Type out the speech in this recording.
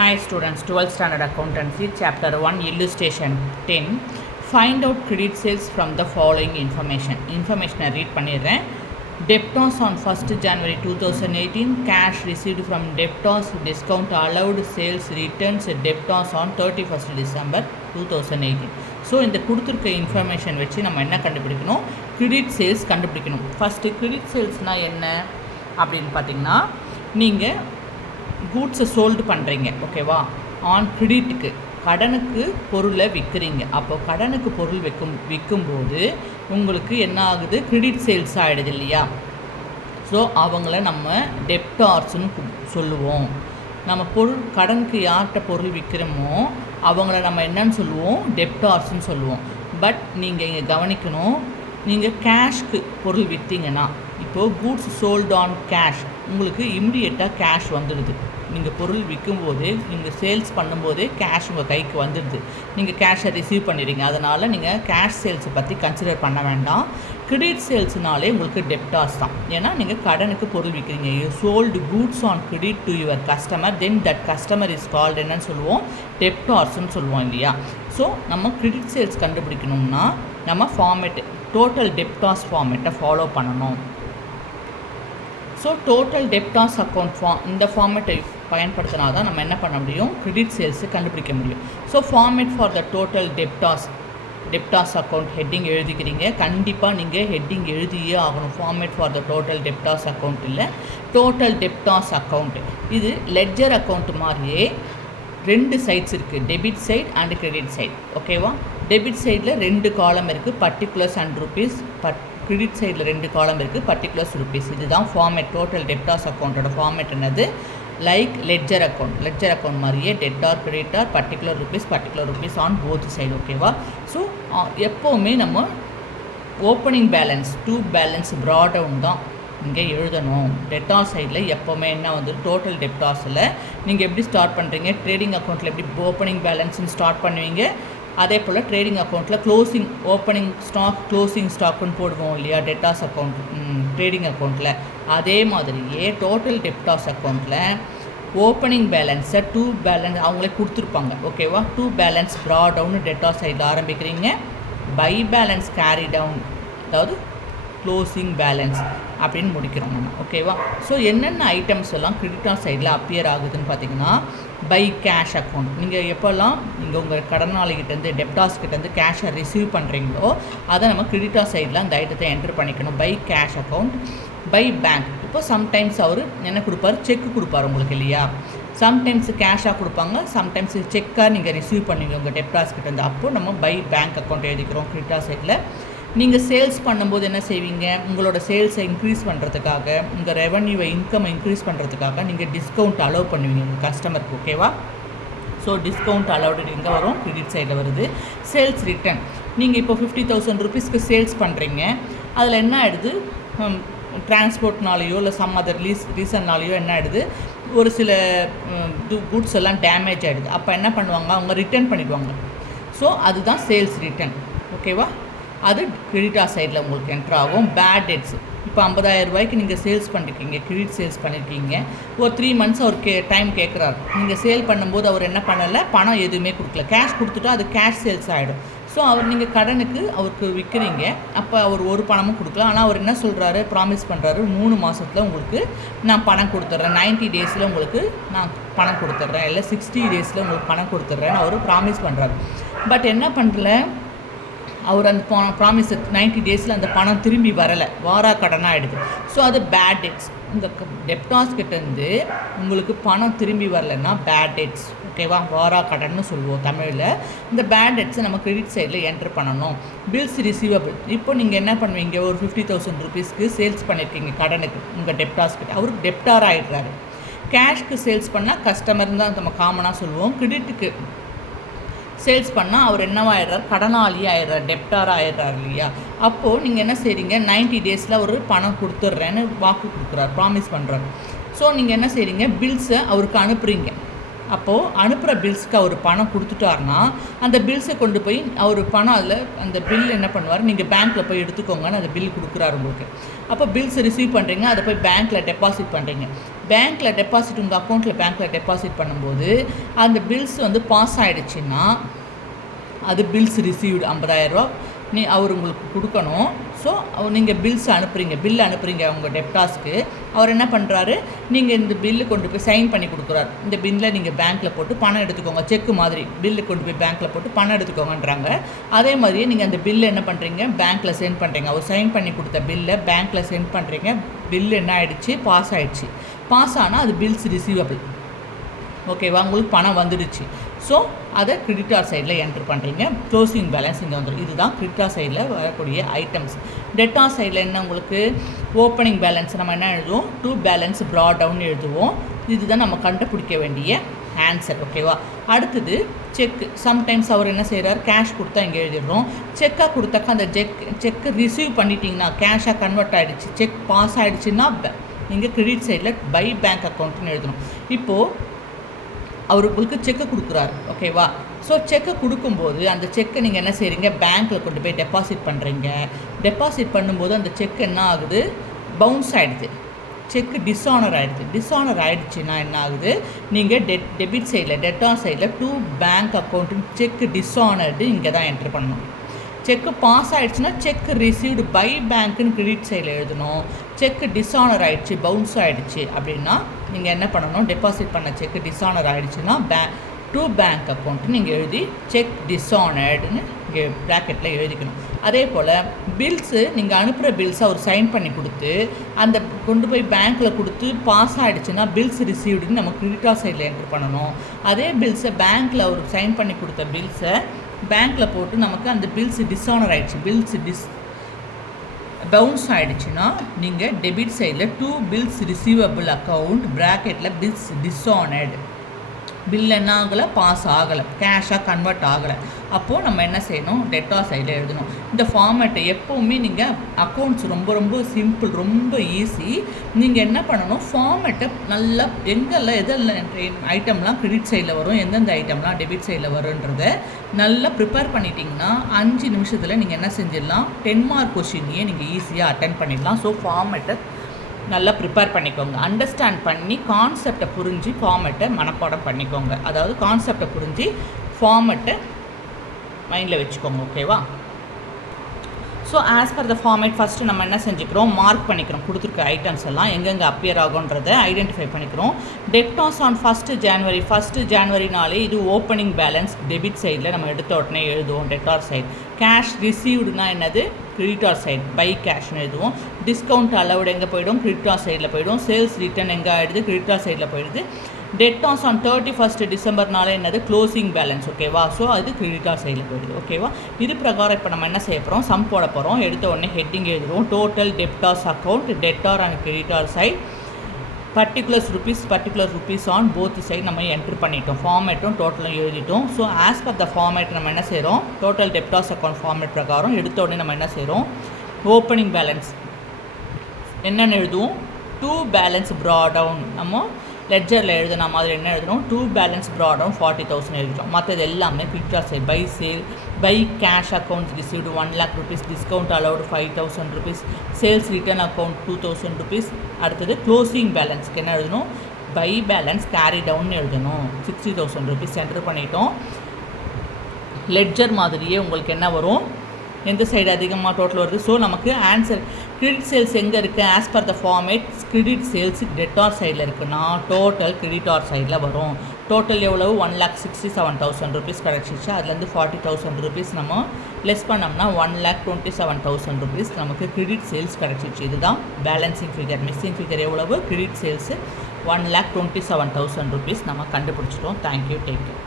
Hi students, 12th standard accountancy, chapter 1, illustration 10. Find out credit sales from the following information. Information read பண்ணிடுறேன். Debtors on 1st January 2018, cash received from debtors, discount allowed, sales returns, debtors on 31st December 2018. So இந்த கொடுத்துருக்க information வச்சு நம்ம என்ன கண்டுபிடிக்கணும், credit sales கண்டுபிடிக்கணும். First credit சேல்ஸ்னால் என்ன அப்படின்னு பார்த்தீங்கன்னா, நீங்கள் கூட்ஸை சோல்டு பண்ணுறீங்க, ஓகேவா, ஆன் கிரெடிட்டுக்கு கடனுக்கு பொருளை விற்கிறீங்க. அப்போ கடனுக்கு பொருள் விற்கும்போது உங்களுக்கு என்ன ஆகுது, கிரெடிட் சேல்ஸ் ஆகிடுது இல்லையா. ஸோ அவங்கள நம்ம டெப்டார்ஸ்னு சொல்லுவோம். நம்ம கடனுக்கு யார்கிட்ட பொருள் விற்கிறோமோ அவங்கள நம்ம என்னன்னு சொல்லுவோம், டெப்டார்ஸ்னு சொல்லுவோம். பட் நீங்கள் இங்கே கவனிக்கணும், நீங்கள் கேஷ்க்கு பொருள் விற்றீங்கன்னா, இப்போது கூட்ஸ் சோல்டு ஆன் கேஷ், உங்களுக்கு இம்மிடியட்டாக கேஷ் வந்துடுது. நீங்கள் பொருள் விற்கும்போது, நீங்கள் சேல்ஸ் பண்ணும்போதே கேஷ் உங்கள் கைக்கு வந்துடுது. நீங்கள் கேஷை ரிசீவ் பண்ணிடுறீங்க. அதனால் நீங்கள் கேஷ் சேல்ஸை பற்றி கன்சிடர் பண்ண வேண்டாம். கிரெடிட் சேல்ஸ்னாலே உங்களுக்கு டெப்டார்ஸ் தான். ஏன்னா நீங்கள் கடனுக்கு பொருள் விற்கிறீங்க. You sold goods on credit to your customer, then that customer is called என்னன்னு சொல்லுவோம், டெப்டார்ஸ்ன்னு சொல்லுவோம் இல்லையா. ஸோ நம்ம கிரெடிட் சேல்ஸ் கண்டுபிடிக்கணும்னா நம்ம ஃபார்மேட், டோட்டல் டெப்டார்ஸ் ஃபார்மேட்டை ஃபாலோ பண்ணணும். ஸோ டோட்டல் டெப்டார்ஸ் அக்கௌண்ட் இந்த ஃபார்மேட்டை பயன்படுத்தினா தான் நம்ம என்ன பண்ண முடியும், கிரெடிட் சேல்ஸு கண்டுபிடிக்க முடியும். So format for the total debtors account heading எழுதிக்கிறீங்க. கண்டிப்பாக நீங்கள் ஹெட்டிங் எழுதியே ஆகணும். Format for the total debtors account இல்லை, டோட்டல் டெப்டார்ஸ் அக்கௌண்ட். இது லெட்ஜர் அக்கௌண்ட் மாதிரியே ரெண்டு சைட்ஸ் இருக்குது, debit side and credit side, ஓகேவா. டெபிட் சைடில் ரெண்டு காலம் இருக்குது, பர்டிகுலர்ஸ் அண்ட் ருபீஸ். கிரெடிட் சைடில் ரெண்டு காலம் இருக்குது, பர்டிகுலர்ஸ் ருபீஸ். இதுதான் ஃபார்மேட். டோட்டல் டெப்டார்ஸ் அக்கௌண்ட்டோட ஃபார்மேட் என்னது, லைக் லெட்ஜர் அக்கௌண்ட் மாதிரியே debtor creditor, particular rupees on both side, ஓகேவா. ஸோ எப்போவுமே நம்ம opening balance to balance brought down தான் இங்கே எழுதணும். டெப்டார் சைடில் எப்போவுமே என்ன வந்து, டோட்டல் டெப்டார்ஸில் நீங்கள் எப்படி ஸ்டார்ட் பண்ணுறீங்க, ட்ரேடிங் அக்கௌண்ட்டில் எப்படி ஓப்பனிங் பேலன்ஸ்ன்னு ஸ்டார்ட் பண்ணுவீங்க, அதே போல் ட்ரேடிங் அக்கௌண்ட்டில் ஓப்பனிங் ஸ்டாக் க்ளோசிங் ஸ்டாக்குன்னு போடுவோம் இல்லையா, டெப்டார்ஸ் அக்கௌண்ட் ட்ரேடிங் அக்கௌண்ட்டில். அதே மாதிரியே டோட்டல் டெப்டார்ஸ் அக்கௌண்ட்டில் ஓப்பனிங் பேலன்ஸை டூ பேலன்ஸ் அவங்களே கொடுத்துருப்பாங்க, ஓகேவா. To balance brought down debtor சைடில் ஆரம்பிக்கிறீங்க, பை பேலன்ஸ் கேரி டவுன், அதாவது க்ளோசிங் பேலன்ஸ் அப்படின்னு முடிக்கிறோம் நம்ம, ஓகேவா. ஸோ என்னென்ன ஐட்டம்ஸ் எல்லாம் கிரெடிட்டார் சைடில் அப்பியர் ஆகுதுன்னு பார்த்தீங்கன்னா, பை கேஷ் அக்கௌண்ட். நீங்கள் எப்போல்லாம் நீங்கள் உங்கள் கடனாளிகிட்டேருந்து டெப்டார்ஸ்கிட்டேருந்து கேஷை ரிசீவ் பண்ணுறீங்களோ அதை நம்ம கிரெடிட்டார் சைடில் அந்த ஐட்டத்தை என்ட்ரு பண்ணிக்கணும். By cash account. By bank, இப்போ சம்டைம்ஸ் அவர் என்ன கொடுப்பாரு, செக்கு கொடுப்பாரு உங்களுக்கு இல்லையா. சம்டைம்ஸ் கேஷாக கொடுப்பாங்க, சம்டைம்ஸ் செக்காக நீங்கள் ரிசீவ் பண்ணுவீங்க உங்கள் டெப்டார்ஸ்கிட்டேருந்து. அப்போது நம்ம பை பேங்க் அக்கௌண்ட் எழுதிக்கிறோம் கிரெடிட்டார் சைடில். நீங்கள் சேல்ஸ் பண்ணும்போது என்ன செய்வீங்க, உங்களோட சேல்ஸை இன்க்ரீஸ் பண்ணுறதுக்காக, உங்கள் ரெவன்யூவை இன்கம் இன்க்ரீஸ் பண்ணுறதுக்காக நீங்கள் டிஸ்கவுண்ட் அலோவ் பண்ணுவீங்க உங்கள் கஸ்டமருக்கு, ஓகேவா. ஸோ டிஸ்கவுண்ட் அலௌடு எங்கே வரும், கிரெடிட் சைடில் வருது. சேல்ஸ் ரிட்டர்ன், நீங்கள் இப்போ 50,000 ருபீஸ்க்கு சேல்ஸ் பண்ணுறீங்க, அதில் என்ன ஆகிடுது, டிரான்ஸ்போர்ட்னாலேயோ இல்லை சம் அதர் ரீசன்னாலேயோ என்ன ஆகிடுது, ஒரு சில குட்ஸ் எல்லாம் டேமேஜ் ஆகிடுது. அப்போ என்ன பண்ணுவாங்க, அவங்க ரிட்டர்ன் பண்ணிடுவாங்க. ஸோ அதுதான் சேல்ஸ் ரிட்டர்ன், ஓகேவா. அது கிரெடிட்டார் சைடில் உங்களுக்கு என்ட்ரு ஆகும். பேட் டெட்ஸ், இப்போ 50,000 ரூபாய்க்கு நீங்கள் சேல்ஸ் பண்ணிருக்கீங்க, கிரெடிட் சேல்ஸ் பண்ணியிருக்கீங்க, ஒரு 3 மந்த்ஸ் அவர் டைம் கேட்குறாரு. நீங்கள் சேல் பண்ணும்போது அவர் என்ன பண்ணலை, பணம் எதுவுமே கொடுக்கல, கேஷ் கொடுத்துட்டா அது கேஷ் சேல்ஸ் ஆகிடும். ஸோ நீங்கள் கடனுக்கு அவருக்கு விற்கிறீங்க, அப்போ அவர் ஒரு பணமும் கொடுக்கல. ஆனால் அவர் என்ன சொல்கிறாரு, ப்ராமிஸ் பண்ணுறாரு, 3 மாதத்தில் உங்களுக்கு நான் பணம் கொடுத்துட்றேன், 90 டேஸில் உங்களுக்கு நான் பணம் கொடுத்துட்றேன், இல்லை 60 டேஸில் உங்களுக்கு பணம் கொடுத்துட்றேன்னு அவர் ப்ராமிஸ் பண்ணுறாரு. பட் என்ன பண்ணல, அவர் அந்த ப்ராமிஸ் 90 டேஸில் அந்த பணம் திரும்பி வரலை, வாரா கடனாக ஆகிடுது. ஸோ அது பேட் டெட்ஸ். உங்கள் டெப்டார்ஸ்கிட்டேருந்து உங்களுக்கு பணம் திரும்பி வரலைன்னா பேட் டெட்ஸ், ஓகேவா. வாரா கடன்னு சொல்லுவோம் தமிழில். இந்த பேட் டெட்ஸை நம்ம கிரெடிட் சைடில் என்ட்ரு பண்ணணும். பில்ஸ் ரிசீவபிள், இப்போ நீங்கள் என்ன பண்ணுவீங்க, ஒரு 50,000 ருபீஸ்க்கு சேல்ஸ் பண்ணியிருக்கீங்க கடனுக்கு உங்கள் டெப்டார்ஸ்கிட்ட, அவருக்கு டெப்டார் ஆகிடுறாரு. கேஷ்க்கு சேல்ஸ் பண்ணால் கஸ்டமர் தான் நம்ம காமனாக சொல்லுவோம். கிரெடிட்டுக்கு சேல்ஸ் பண்ணால் அவர் என்னவாகிடுறார், கடனாளி ஆகிடுறார், டெப்டார் ஆகிடுறார் இல்லையா. அப்போது நீங்கள் என்ன செய்கிறீங்க, 90 டேஸில் ஒரு பணம் கொடுத்துட்றேன்னு வாக்கு கொடுக்குறாரு, ப்ராமிஸ் பண்ணுறாரு. ஸோ நீங்கள் என்ன செய்கிறீங்க, பில்ஸை அவருக்கு அனுப்புகிறீங்க. அப்போது அனுப்புகிற பில்ஸ்க்கு அவர் பணம் கொடுத்துட்டாருன்னா அந்த பில்ஸை கொண்டு போய் அவர் பணம் அதில் அந்த பில் என்ன பண்ணுவார், நீங்கள் பேங்க்கில் போய் எடுத்துக்கோங்கன்னு அந்த பில் கொடுக்குறாரு உங்களுக்கு. அப்போ பில்ஸ் ரிசீவ் பண்ணுறீங்க, அதை போய் பேங்க்கில் டெபாசிட் பண்ணுறீங்க. பேங்க்கில் டெபாசிட் உங்கள் அக்கௌண்ட்டில் பேங்க்கில் டெபாசிட் பண்ணும்போது அந்த பில்ஸ் வந்து பாஸ் ஆகிடுச்சின்னா அது பில்ஸ் ரிசீவ்டு 50,000 அவர் உங்களுக்கு கொடுக்கணும். ஸோ நீங்கள் பில் அனுப்புகிறீங்க உங்கள் டெப்டாஸ்க்கு. அவர் என்ன பண்ணுறாரு, நீங்கள் இந்த பில்லு கொண்டு போய் சைன் பண்ணி கொடுக்குறாரு. இந்த பில்லில் நீங்கள் பேங்க்கில் போட்டு பணம் எடுத்துக்கோங்க, செக்கு மாதிரி பில்லு கொண்டு போய் பேங்க்கில் போட்டு பணம் எடுத்துக்கோங்கன்றாங்க. அதே மாதிரியே நீங்கள் அந்த பில்லு என்ன பண்ணுறீங்க, பேங்க்கில் சென்ட் பண்ணுறீங்க. அவர் சைன் பண்ணி கொடுத்த பில்லை பேங்க்கில் சென்ட் பண்ணுறீங்க. பில்லு என்ன ஆகிடுச்சு, பாஸ் ஆகிடுச்சு. பாஸ் ஆனால் அது பில்ஸ் ரிசீவபிள். ஓகேவா, உங்களுக்கு பணம் வந்துடுச்சு. ஸோ அதை கிரெடிட்டார் சைடில் என்ட்ரு பண்ணுறீங்க. க்ளோசிங் பேலன்ஸ் இங்கே வந்துடும். இதுதான் கிரெடிட்டார் சைடில் வரக்கூடிய ஐட்டம்ஸ். டெட்டார் சைடில் என்ன உங்களுக்கு ஓப்பனிங் பேலன்ஸ் நம்ம என்ன எழுதுவோம், டு பேலன்ஸ் ப்ராட் டவுன் எழுதுவோம். இதுதான் நம்ம கண்டுபிடிக்க வேண்டிய ஆன்சர். ஓகேவா. அடுத்தது செக்கு. சம்டைம்ஸ் அவர் என்ன செய்கிறார், கேஷ் கொடுத்தா இங்கே எழுதிடுறோம். செக்காக கொடுத்தாக்கா அந்த செக்கு ரிசீவ் பண்ணிட்டீங்கன்னா கேஷாக கன்வெர்ட் ஆகிடுச்சு, செக் பாஸ் ஆகிடுச்சுன்னா நீங்கள் கிரெடிட் சைடில் பை பேங்க் அக்கௌண்ட்டுன்னு எழுதணும். இப்போது அவர் உங்களுக்கு செக்கை கொடுக்குறாரு. ஓகேவா. ஸோ செக்கை கொடுக்கும்போது அந்த செக்கை நீங்கள் என்ன செய்கிறீங்க, பேங்க்கில் கொண்டு போய் டெபாசிட் பண்ணுறீங்க. டெபாசிட் பண்ணும்போது அந்த செக் என்ன ஆகுது, பவுன்ஸ் ஆகிடுது. செக்கு டிஸானர் ஆகிடுது. டிஸானர் ஆகிடுச்சுன்னா என்ன ஆகுது, நீங்கள் டெபிட் சைடில் டெட்டார் சைடில் to bank account cheque dishonoured இங்கே தான் என்ட்ரு பண்ணணும். செக்கு பாஸ் ஆகிடுச்சுன்னா செக் ரிசீவ்டு பை பேங்க்குன்னு கிரெடிட் சைடில் எழுதணும். செக்கு டிஸானர் ஆகிடுச்சு, பவுன்ஸ் ஆகிடுச்சு அப்படின்னா நீங்கள் என்ன பண்ணணும், டெபாசிட் பண்ண செக்கு டிஸானர் ஆகிடுச்சுன்னா டு பேங்க் அக்கௌண்ட்டு நீங்கள் எழுதி செக் டிஸானர்டுன்னு இங்கே ப்ராக்கெட்டில் எழுதிக்கணும். அதே போல் பில்ஸு நீங்கள் அனுப்புகிற பில்ஸை அவர் சைன் பண்ணி கொடுத்து அந்த கொண்டு போய் பேங்க்கில் கொடுத்து பாஸ் ஆகிடுச்சுன்னா பில்ஸ் ரிசீவ்டுன்னு நம்ம கிரெடிட்டார் சைடில் என்ட்ரு பண்ணணும். அதே பில்ஸை பேங்க்கில் அவர் சைன் பண்ணி கொடுத்த பில்ஸை பேங்க்கில் போட்டு நமக்கு அந்த பில்ஸ் டிஸானர் ஆகிடுச்சு, பவுன்ஸ் ஆகிடுச்சுன்னா நீங்கள் டெபிட் சைடில் டு பில்ஸ் ரிசீவபிள் அக்கௌண்ட் ப்ராக்கெட்டில் பில்ஸ் டிஸானர்டு, பில் என்ன ஆகலை, பாஸ் ஆகலை, கேஷாக கன்வெர்ட் ஆகலை. அப்போது நம்ம என்ன செய்யணும், டெட்டார் சைடில் எழுதணும். இந்த ஃபார்மேட்டை எப்போவுமே நீங்கள் அக்கௌண்ட்ஸ் ரொம்ப சிம்பிள், ரொம்ப ஈஸி. நீங்கள் என்ன பண்ணணும், ஃபார்மேட்டை நல்லா எங்கெல்லாம் எதெல்லாம் ஐட்டம்லாம் கிரெடிட் சைடில் வரும், எந்தெந்த ஐட்டம்லாம் டெபிட் சைடில் வரும்ன்றதை நல்லா ப்ரிப்பேர் பண்ணிட்டீங்கன்னா 5 நிமிஷத்தில் நீங்கள் என்ன செஞ்சிடலாம், 10 மார்க் கொஷினையே நீங்கள் ஈஸியாக அட்டென்ட் பண்ணிடலாம். ஸோ ஃபார்மேட்டை நல்லா ப்ரிப்பேர் பண்ணிக்கோங்க. அண்டர்ஸ்டாண்ட் பண்ணி கான்செப்டை புரிஞ்சு ஃபார்மேட்டை மனப்பாடம் பண்ணிக்கோங்க. அதாவது கான்செப்டை புரிஞ்சு ஃபார்மேட்டை மைண்டில் வச்சுக்கோங்க. ஓகேவா. So as per the format first நம்ம என்ன செஞ்சுக்கிறோம், மார்க் பண்ணிக்கிறோம். கொடுத்துருக்க ஐட்டம்ஸ் எல்லாம் எங்கெங்கே அப்பியர் ஆகுன்றதை ஐடென்டிஃபை பண்ணிக்கிறோம். டெப்டாஸ் ஆன் 1 ஜான்வரினாலே இது ஓப்பனிங் பேலன்ஸ் டெபிட் சைடில் நம்ம எடுத்த உடனே எழுதுவோம் டெப்டார் சைடு. கேஷ் ரிசீவ்டுனா என்னது, கிரெடிட்டார் சைடு பை கேஷ்னு எழுதுவோம். டிஸ்கவுண்ட் அலவுட் எங்கே போய்டும், கிரெடிட்டார் சைடில் போய்டும். சேல்ஸ் ரிட்டர்ன் எங்கே ஆகிடுது, கிரெடிட்டார் சைடில் போயிடுது. டெட்டாஸ் ஆன் 31 டிசம்பர்னால என்னது, க்ளோசிங் பேலன்ஸ். ஓகேவா. ஸோ அது கிரெடிட்டார் சைடில் போயிடுது. ஓகேவா. இது பிரகாரம் இப்போ நம்ம என்ன செய்ய போகிறோம், சம் போட போகிறோம். எடுத்த உடனே ஹெட்டிங் எழுதுவோம். Total debtors account, debtor and creditor side, particular rupees on both side நம்ம என்ட்ரு பண்ணிட்டோம். ஃபார்மேட்டும் டோட்டலும் எழுதிட்டோம். So as per the format நம்ம என்ன செய்கிறோம், டோட்டல் டெப்டாஸ் அக்கௌண்ட் ஃபார்மேட் பிரகாரம் எடுத்த உடனே நம்ம என்ன செய்கிறோம், ஓப்பனிங் பேலன்ஸ் என்னென்னு எழுதுவோம், டு பேலன்ஸ் ப்ராட் டவுன். நம்ம லெட்ஜரில் எழுதுன மாதிரி என்ன எழுதணும், டு பேலன்ஸ் ப்ராட் டவுன் 40,000 எழுதிட்டோம். மற்றது எல்லாமே creditor side by sale, by cash account received 1 lakh rupees, discount allowed 5,000 rupees, sales return account 2,000 rupees. அடுத்தது க்ளோசிங் பேலன்ஸ்க்கு என்ன எழுதணும், பை பேலன்ஸ் கேரி டவுன் எழுதணும், 60,000 rupees என்ட்ரு பண்ணிட்டோம். லெட்ஜர் மாதிரியே உங்களுக்கு என்ன வரும், எந்த சைடு அதிகமாக டோட்டல் வருது. ஸோ நமக்கு ஆன்சர் கிரெடிட் சேல்ஸ் எங்கே இருக்குது, as per the format credit sales debtor சைடில் இருக்குன்னா டோட்டல் கிரெடிட்டார் சைடில் வரும். டோட்டல் எவ்வளவு, 1,67,000 rupees கிடச்சிச்சு. அதுலேருந்து 40,000 rupees நம்ம லெஸ் பண்ணோம்னா 1,27,000 rupees நமக்கு கிரெடிட் சேல்ஸ் கிடச்சிச்சு. இதுதான் பேலன்சிங் ஃபிகர். மிஸ்ஸிங் ஃபிகர் எவ்வளவு, கிரெடிட் சேல்ஸு 1,27,000 rupees நம்ம கண்டுபிடிச்சிட்டோம். Thank you, take care.